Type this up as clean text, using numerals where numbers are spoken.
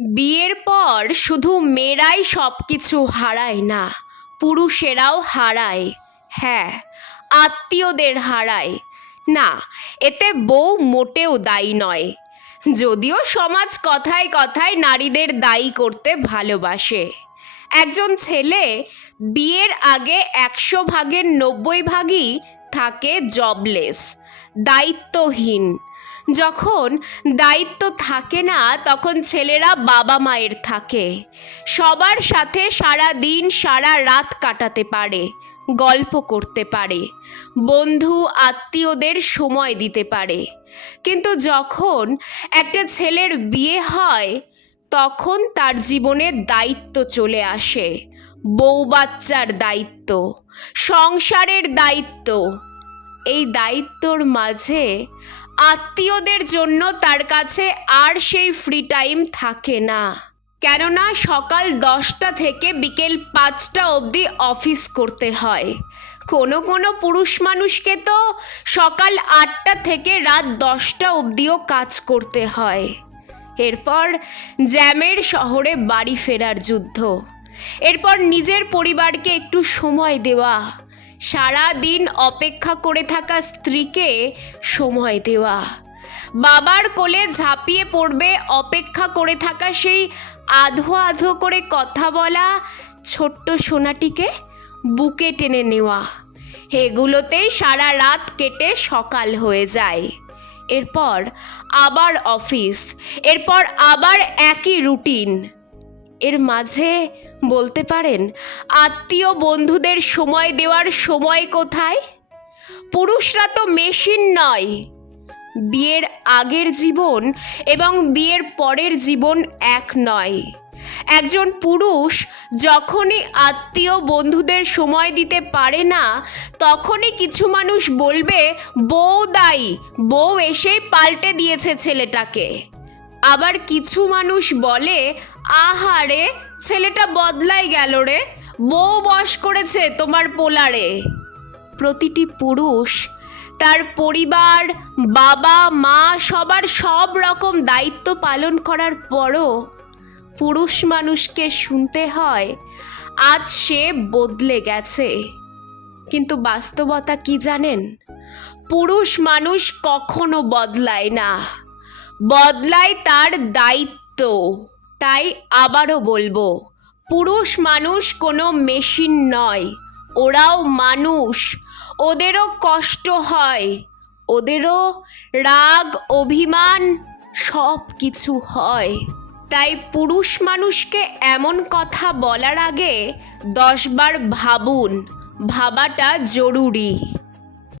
বিয়ের পর শুধু মেয়েরাই সব কিছু হারায় না, পুরুষেরাও হারায়। হ্যাঁ, আত্মীয়দের হারায় না, এতে বউ মোটেও দায়ী নয়। যদিও সমাজ কথায় কথায় নারীদের দায়ী করতে ভালোবাসে। একজন ছেলে বিয়ের আগে 100 ভাগের 90 ভাগই থাকে জবলেস, দায়িত্বহীন। যখন দায়িত্ব থাকে না তখন ছেলেরা বাবা মায়ের থাকে, সবার সাথে সারা দিন সারা রাত কাটাতে পারে, গল্প করতে পারে, বন্ধু আত্মীয়দের সময় দিতে পারে। কিন্তু যখন একটা ছেলের বিয়ে হয় তখন তার জীবনে দায়িত্ব চলে আসে, বউ বাচ্চার দায়িত্ব, সংসারের দায়িত্ব। এই দায়িত্বর মাঝে আত্মীয়দের জন্য তার কাছে আর সেই ফ্রি টাইম থাকে না। কেননা সকাল 10টা থেকে বিকেল 5টা অবধি অফিস করতে হয়। কোনো কোনো পুরুষ মানুষকে তো সকাল 8টা থেকে রাত 10টা অবধিও কাজ করতে হয়। এরপর জ্যামের শহরে বাড়ি ফেরার যুদ্ধ, এরপর নিজের পরিবারকে একটু সময় দেওয়া, সারা দিন অপেক্ষা করে থাকা স্ত্রীকে সময় দেওয়া, বাবার কোলে ঝাঁপিয়ে পড়বে অপেক্ষা করে থাকা সেই আধো আধো করে কথা বলা ছোট্ট সোনাটিকে বুকে টেনে নেওয়া, এগুলোতেই সারা রাত কেটে সকাল হয়ে যায়। এরপর আবার অফিস, এরপর আবার একই রুটিন। এর মাঝে বলতে পারেন আত্মীয় বন্ধুদের সময় দেওয়ার সময় কোথায়? পুরুষরা তো মেশিন নয়। বিয়ের আগের জীবন এবং বিয়ের পরের জীবন এক নয়। একজন পুরুষ যখনই আত্মীয় বন্ধুদের সময় দিতে পারে না তখনই কিছু মানুষ বলবে বউ দায়ী, বউ এসেই পাল্টে দিয়েছে ছেলেটাকে। আবার কিছু মানুষ বলে আহারে ছেলেটা বদলাই গেল রে, বউ বশ করেছে তোমার পোলারে। প্রতিটি পুরুষ তার পরিবার, বাবা মা সবার সব রকম দায়িত্ব পালন করার পরও পুরুষ মানুষকে শুনতে হয় আজ সে বদলে গেছে। কিন্তু বাস্তবতা কি জানেন? পুরুষ মানুষ কখনো বদলায় না, বদলায় তার দায়িত্ব। তাই আবারও বলবো, পুরুষ মানুষ কোনো মেশিন নয়, ওরাও মানুষ, ওদেরও কষ্ট হয়, ওদেরও রাগ অভিমান সব কিছু হয়। তাই পুরুষ মানুষকে এমন কথা বলার আগে 10 বার ভাবুন, ভাবাটা জরুরি।